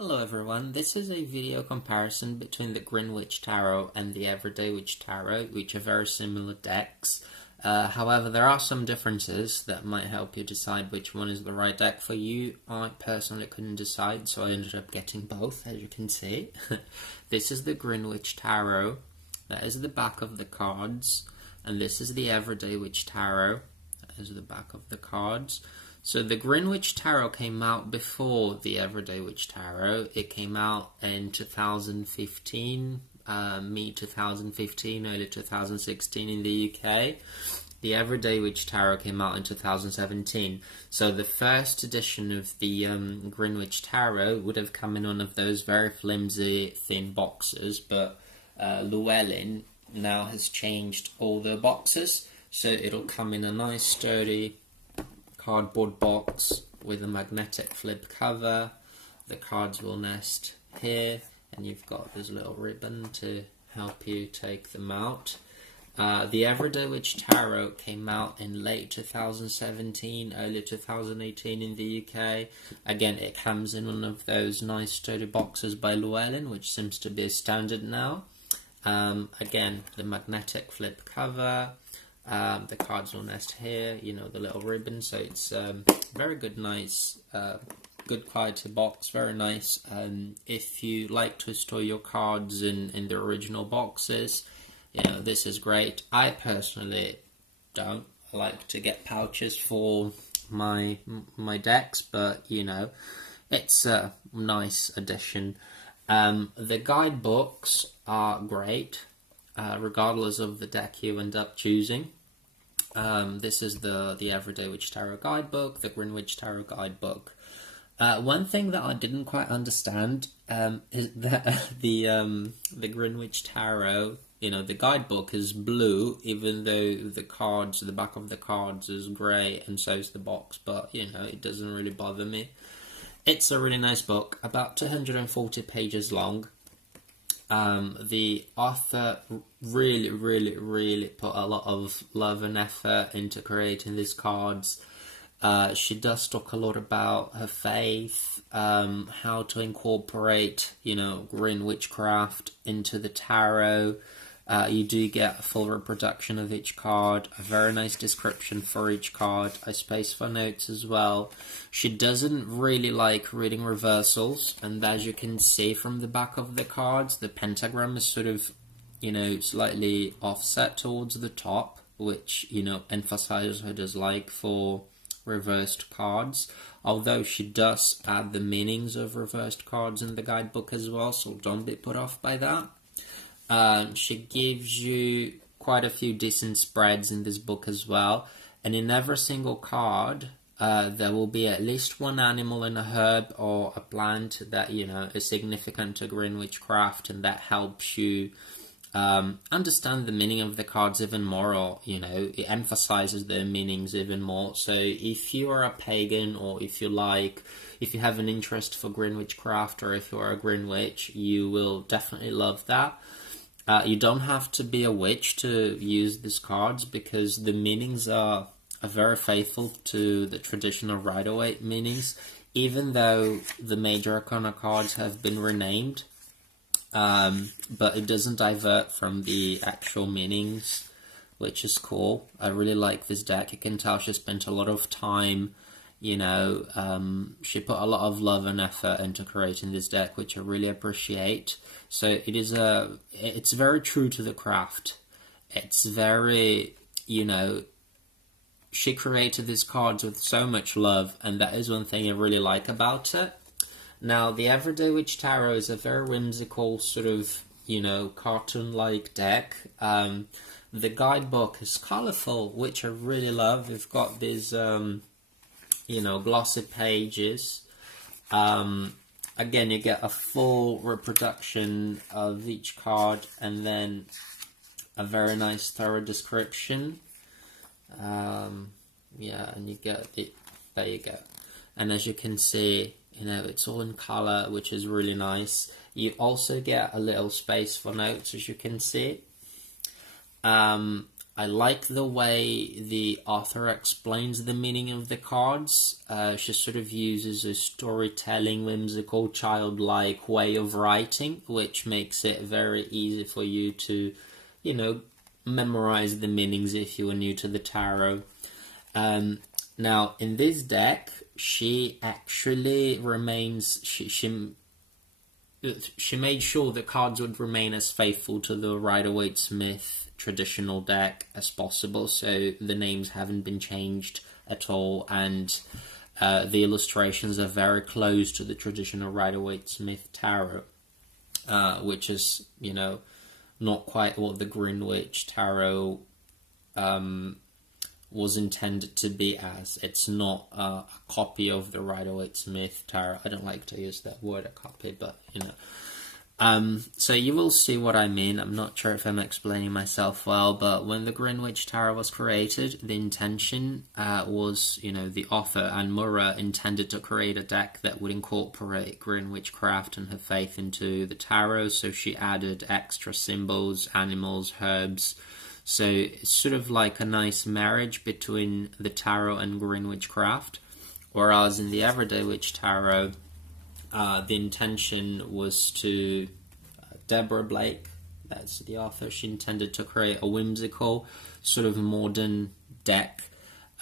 Hello everyone, this is a video comparison between the Greenwich Tarot and the Everyday Witch Tarot, which are very similar decks. However, there are some differences that might help you decide which one is the right deck for you. I personally couldn't decide, so I ended up getting both, as you can see. This is the Greenwich Tarot, that is the back of the cards, and this is the Everyday Witch Tarot, that is the back of the cards. So the Greenwich Tarot came out before the Everyday Witch Tarot. It came out in 2015, mid-2015, early 2016 in the UK. The Everyday Witch Tarot came out in 2017. So the first edition of the Greenwich Tarot would have come in one of those very flimsy, thin boxes, but Llewellyn now has changed all the boxes. So it'll come in a nice, sturdy cardboard box with a magnetic flip cover. The cards will nest here, and you've got this little ribbon to help you take them out. The Everyday Witch Tarot came out in late 2017, early 2018 in the UK. Again, it comes in one of those nice sturdy boxes by Llewellyn, which seems to be a standard now. Again, the magnetic flip cover. The cards will nest here, you know, the little ribbon, so it's very good, nice, good quality box, very nice. If you like to store your cards in the original boxes, you know, this is great. I personally don't like to get pouches for my decks, but, you know, it's a nice addition. The guidebooks are great, regardless of the deck you end up choosing. This is the Everyday Witch Tarot guidebook, the Greenwich Tarot guidebook. One thing that I didn't quite understand is that the Greenwich Tarot, you know, the guidebook is blue, even though the cards, the back of the cards is grey, and so is the box. But you know, it doesn't really bother me. It's a really nice book, about 240 pages long. The author really put a lot of love and effort into creating these cards. She does talk a lot about her faith, how to incorporate, you know, green witchcraft into the tarot. You do get a full reproduction of each card, a very nice description for each card, a space for notes as well. She doesn't really like reading reversals, and as you can see from the back of the cards, the pentagram is sort of, you know, slightly offset towards the top, which, you know, emphasizes her dislike for reversed cards, although she does add the meanings of reversed cards in the guidebook as well, so don't be put off by that. She gives you quite a few decent spreads in this book as well, and in every single card there will be at least one animal and a herb or a plant that, you know, is significant to green witchcraft, and that helps you understand the meaning of the cards even more, or, you know, it emphasizes their meanings even more. So if you are a pagan, or if you have an interest for green witchcraft, or if you are a green witch, you will definitely love that. You don't have to be a witch to use these cards, because the meanings are very faithful to the traditional Rider-Waite meanings, even though the major arcana cards have been renamed. But it doesn't divert from the actual meanings, which is cool. I really like this deck. You can tell she spent a lot of time, you know, she put a lot of love and effort into creating this deck, which I really appreciate. So it's very true to the craft. It's very, you know, she created these cards with so much love, and that is one thing I really like about it. Now, the Everyday Witch Tarot is a very whimsical, sort of, you know, cartoon-like deck. The guidebook is colourful, which I really love. We've got these, you know, glossy pages. Again, you get a full reproduction of each card, and then a very nice, thorough description. Yeah, and you get it. There you go. And as you can see, you know, it's all in color, which is really nice. You also get a little space for notes, as you can see. I like the way the author explains the meaning of the cards. She sort of uses a storytelling, whimsical, childlike way of writing, which makes it very easy for you to, memorize the meanings if you are new to the tarot. Now, in this deck, she actually remains... She made sure the cards would remain as faithful to the Rider-Waite-Smith traditional deck as possible, so the names haven't been changed at all, and the illustrations are very close to the traditional Rider-Waite-Smith tarot, which is, not quite what the Greenwich tarot was intended to be as. It's not a copy of the Rider-Waite-Smith tarot. I don't like to use that word, a copy, but so you will see what I mean. I'm not sure if I'm explaining myself well, but when the Greenwich Tarot was created, the intention was, the author, Anne Murrah, intended to create a deck that would incorporate Greenwich craft and her faith into the tarot, so she added extra symbols, animals, herbs. So it's sort of like a nice marriage between the tarot and Greenwich craft, whereas in the Everyday Witch Tarot, the intention was to, Deborah Blake, that's the author, she intended to create a whimsical, sort of modern deck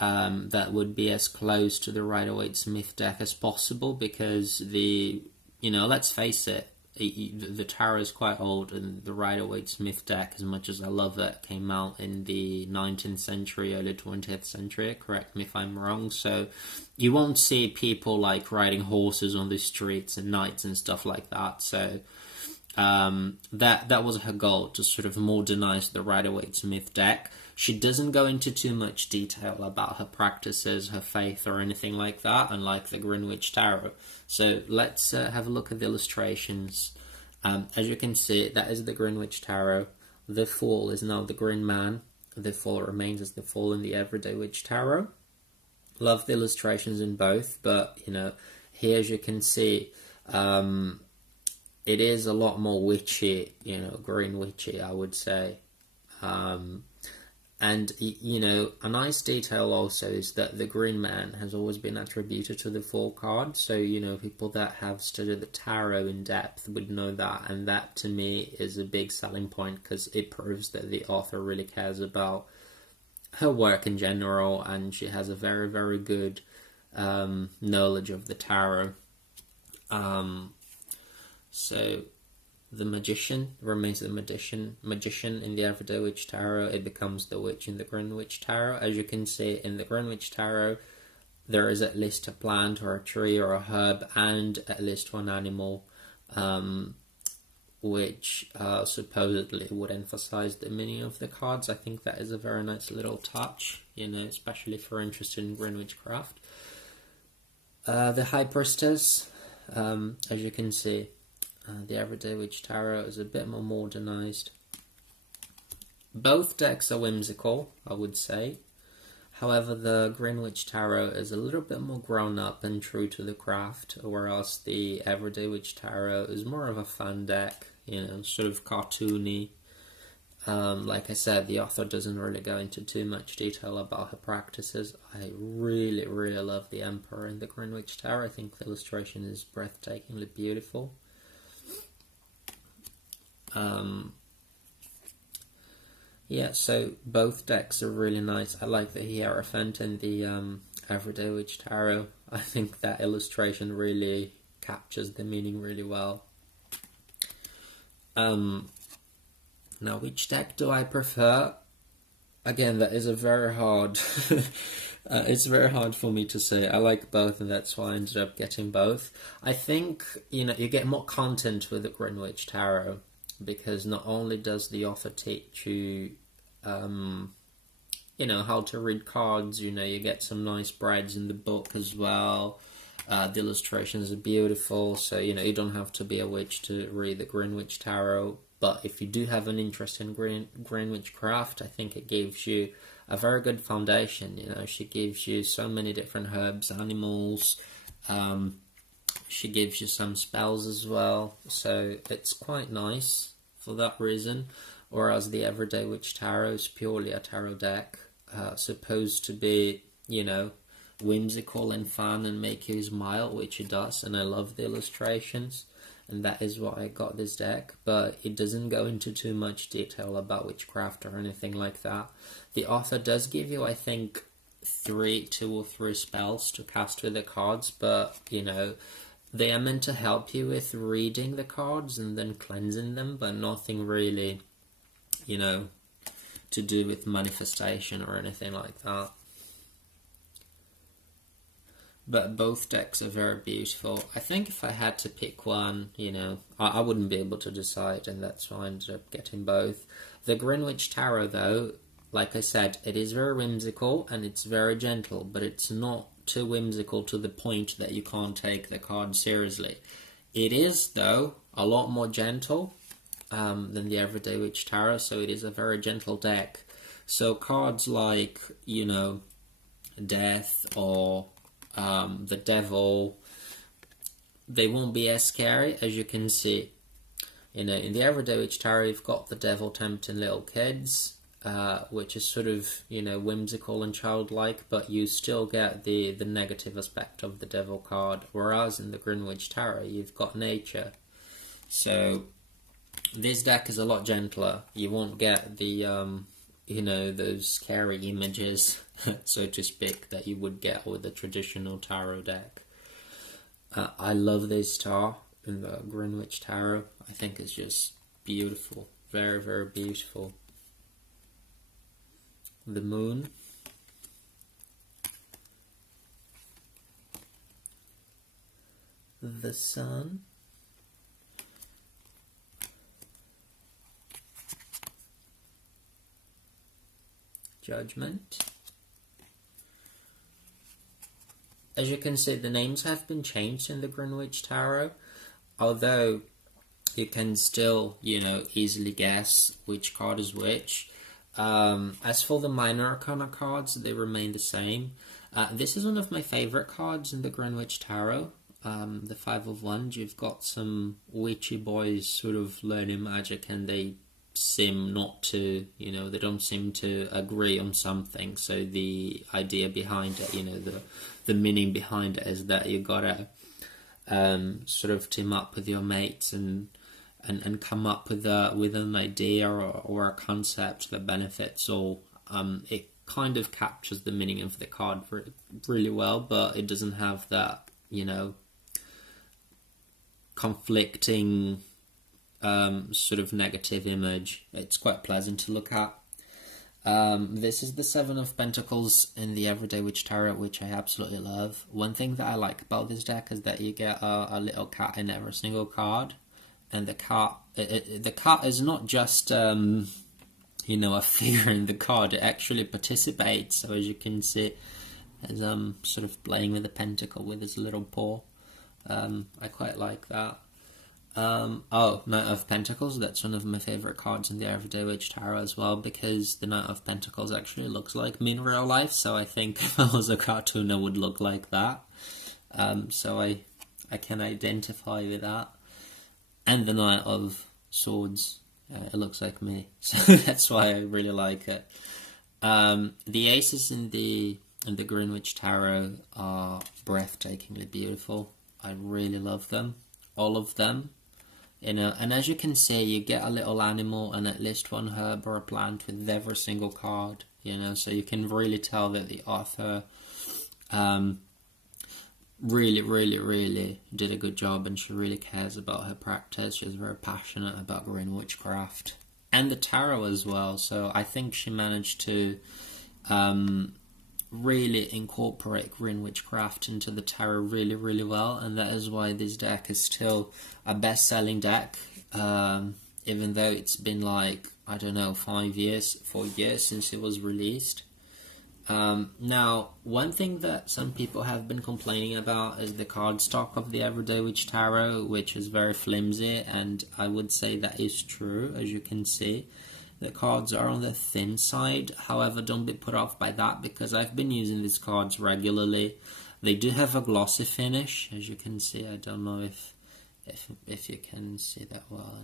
that would be as close to the Rider-Waite-Smith deck as possible, because let's face it, the tarot is quite old, and the Rider-Waite-Smith deck, as much as I love it, came out in the 19th century, early 20th century, correct me if I'm wrong, so you won't see people like riding horses on the streets at nights and stuff like that, so that was her goal, to sort of modernize the Rider-Waite-Smith deck. She doesn't go into too much detail about her practices, her faith, or anything like that, unlike the Greenwich Tarot. So let's have a look at the illustrations. As you can see, that is the Greenwich Tarot. The Fool is now the Green Man. The Fool remains as the Fool in the Everyday Witch Tarot. Love the illustrations in both, but, here as you can see, it is a lot more witchy, green witchy, I would say. And, a nice detail also is that the Green Man has always been attributed to the Fool card. So, people that have studied the tarot in depth would know that. And that, to me, is a big selling point, because it proves that the author really cares about her work in general. And she has a very, very good knowledge of the tarot. So the Magician remains the magician in the Everyday Witch Tarot. It becomes the Witch in the Greenwich Tarot. As you can see, in the Greenwich Tarot, there is at least a plant or a tree or a herb and at least one animal, which supposedly would emphasize the meaning of the cards. I think that is a very nice little touch, especially if you're interested in Greenwich craft. The High Priestess, as you can see, the Everyday Witch Tarot is a bit more modernized. Both decks are whimsical, I would say. However, the Greenwich Tarot is a little bit more grown up and true to the craft, whereas the Everyday Witch Tarot is more of a fun deck, sort of cartoony. Like I said, the author doesn't really go into too much detail about her practices. I really, really love the Emperor in the Greenwich Tarot. I think the illustration is breathtakingly beautiful. Yeah, so both decks are really nice. I like the Hierophant and the Everyday Witch Tarot. I think that illustration really captures the meaning really well. Now, which deck do I prefer? Again, that is a very hard... it's very hard for me to say. I like both, and that's why I ended up getting both. I think, you get more content with the Greenwich Tarot, because not only does the author teach you, how to read cards, you get some nice spreads in the book as well. The illustrations are beautiful, so, you don't have to be a witch to read the Greenwich Tarot. But if you do have an interest in Greenwich craft, I think it gives you a very good foundation. She gives you so many different herbs, animals. She gives you some spells as well, so it's quite nice for that reason. whereas the Everyday Witch Tarot is purely a tarot deck, supposed to be, you know, whimsical and fun and make you smile, which it does, and I love the illustrations, and that is why I got this deck, but it doesn't go into too much detail about witchcraft or anything like that. The author does give you, I think, two or three spells to cast with the cards, but, you know, they are meant to help you with reading the cards and then cleansing them, but nothing really, you know, to do with manifestation or anything like that. But both decks are very beautiful. I think if I had to pick one, you know, I wouldn't be able to decide, and that's why I ended up getting both. The Greenwich Tarot, though, like I said, it is very whimsical and it's very gentle, but it's not too whimsical to the point that you can't take the card seriously. It is, though, a lot more gentle than the Everyday Witch Tarot, so it is a very gentle deck. So cards like, you know, Death or the Devil, they won't be as scary, as you can see. You know, in the Everyday Witch Tarot, you've got the Devil tempting little kids, which is sort of, you know, whimsical and childlike, but you still get the negative aspect of the Devil card, whereas in the Greenwich Tarot, you've got nature. So this deck is a lot gentler. You won't get the, you know, those scary images, so to speak, that you would get with the traditional tarot deck. I love this star in the Greenwich Tarot. I think it's just beautiful. Very, very beautiful. The Moon. The Sun. Judgment. As you can see, the names have been changed in the Greenwich Tarot, although you can still, you know, easily guess which card is which. As for the minor arcana cards, they remain the same. This is one of my favorite cards in the Greenwich Tarot. The Five of Wands. You've got some witchy boys sort of learning magic, and they seem not to, you know, they don't seem to agree on something. So the idea behind it, you know, the meaning behind it is that you gotta sort of team up with your mates and come up with an idea or a concept that benefits all. It kind of captures the meaning of the card really well, but it doesn't have that, you know, conflicting sort of negative image. It's quite pleasant to look at. This is the Seven of Pentacles in the Everyday Witch Tarot, which I absolutely love. One thing that I like about this deck is that you get a little cat in every single card, and the cat is not just you know, a figure in the card. It actually participates. So as you can see, as sort of playing with the pentacle with his little paw. I quite like that. Oh, Knight of Pentacles, that's one of my favourite cards in the Everyday Witch Tarot as well, because the Knight of Pentacles actually looks like me in real life, so I think if I was a cartoon I would look like that. So I can identify with that. And the Knight of Swords, it looks like me, so that's why I really like it. The aces in the Greenwich Tarot are breathtakingly beautiful. I really love them, all of them. You know, and as you can see, you get a little animal and at least one herb or a plant with every single card, you know, so you can really tell that the author really did a good job, and she really cares about her practice. She's very passionate about green witchcraft and the tarot as well, so I think she managed to really incorporate green witchcraft into the tarot really well, and that is why this deck is still a best-selling deck, even though it's been like, I don't know, 4 years since it was released. Now, one thing that some people have been complaining about is the cardstock of the Everyday Witch Tarot, which is very flimsy, and I would say that is true. As you can see, the cards are on the thin side. However, don't be put off by that, because I've been using these cards regularly. They do have a glossy finish, as you can see. I don't know if you can see that well.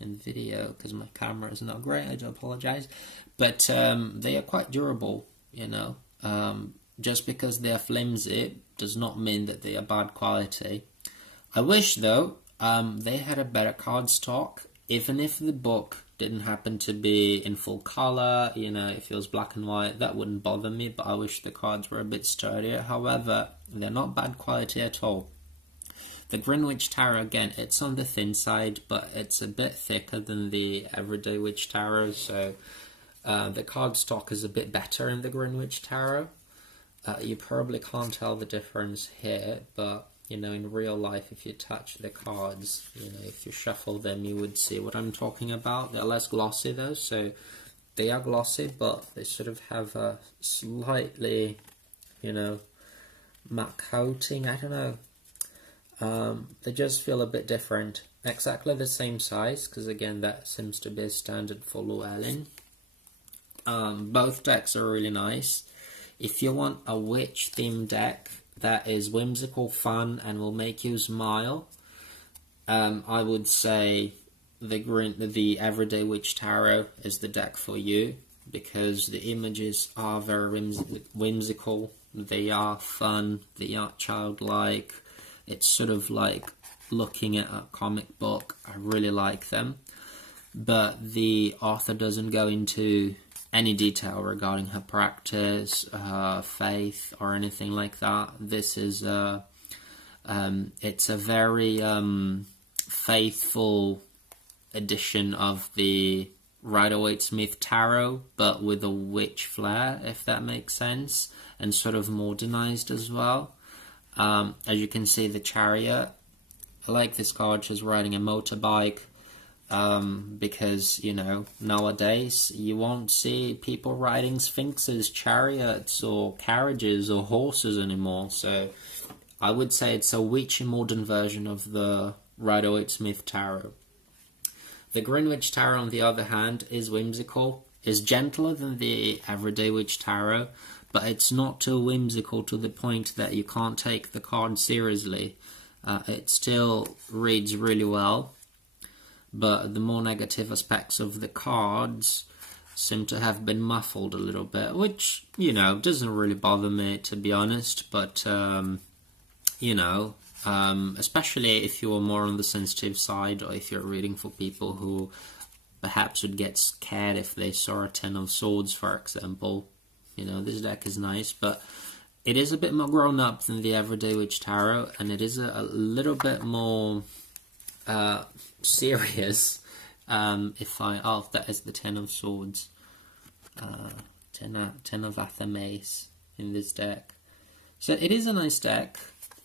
in the video because my camera is not great. I do apologize, but they are quite durable. You know, just because they are flimsy does not mean that they are bad quality. I wish though they had a better card stock, even if the book didn't happen to be in full color. You know, if it was black and white, that wouldn't bother me, but I wish the cards were a bit sturdier. However, they're not bad quality at all. The Greenwich Tarot, again, it's on the thin side, but it's a bit thicker than the Everyday Witch Tarot, so the card stock is a bit better in the Greenwich Tarot. You probably can't tell the difference here, but you know, in real life, if you touch the cards, you know, if you shuffle them, you would see what I'm talking about. They're less glossy though, so they are glossy, but they sort of have a slightly, you know, matte coating. I don't know. They just feel a bit different. Exactly the same size, because again, that seems to be a standard for Llewellyn. Both decks are really nice. If you want a witch themed deck that is whimsical, fun, and will make you smile, I would say the Everyday Witch Tarot is the deck for you, because the images are very whimsical, they are fun, they are childlike. It's sort of like looking at a comic book. I really like them, but the author doesn't go into any detail regarding her practice, her faith, or anything like that. This is it's a very faithful edition of the Rider-Waite-Smith Tarot, but with a witch flair, if that makes sense, and sort of modernized as well. As you can see, the Chariot. I like this card. She's riding a motorbike. Because, you know, nowadays you won't see people riding sphinxes, chariots, or carriages, or horses anymore. So I would say it's a witchy modern version of the Rider-Waite-Smith Tarot. The Greenwich Tarot, on the other hand, is whimsical, is gentler than the Everyday Witch Tarot, but it's not too whimsical to the point that you can't take the card seriously. It still reads really well, but the more negative aspects of the cards seem to have been muffled a little bit, which, you know, doesn't really bother me, to be honest, but, you know, especially if you're more on the sensitive side, or if you're reading for people who perhaps would get scared if they saw a Ten of Swords, for example. You know, this deck is nice, but it is a bit more grown up than the Everyday Witch Tarot, and it is a little bit more serious. That is the Ten of Swords, Ten of Athames in this deck. So it is a nice deck,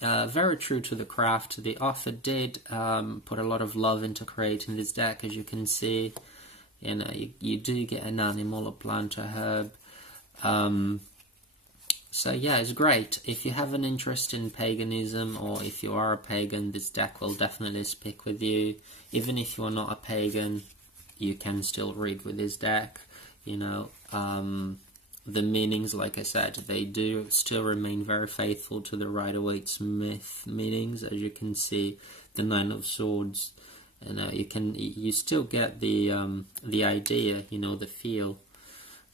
very true to the craft. The author did put a lot of love into creating this deck, as you can see. You know, you do get an animal, a plant, a herb. So yeah, it's great. If you have an interest in paganism, or if you are a pagan, this deck will definitely speak with you. Even if you're not a pagan, you can still read with this deck. You know, the meanings, like I said, they do still remain very faithful to the Rider-Waite-Smith meanings. As you can see, the Nine of Swords, you know, you still get the idea, you know, the feel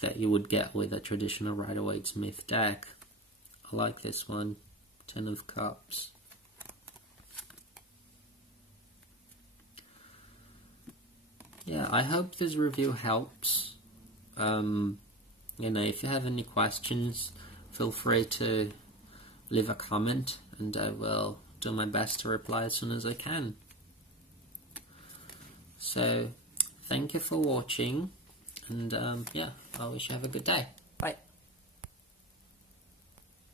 that you would get with a traditional Rider-Waite-Smith deck. I like this one, Ten of Cups. Yeah, I hope this review helps. You know, if you have any questions, feel free to leave a comment, and I will do my best to reply as soon as I can. So, thank you for watching. And yeah, I wish you have a good day. Bye.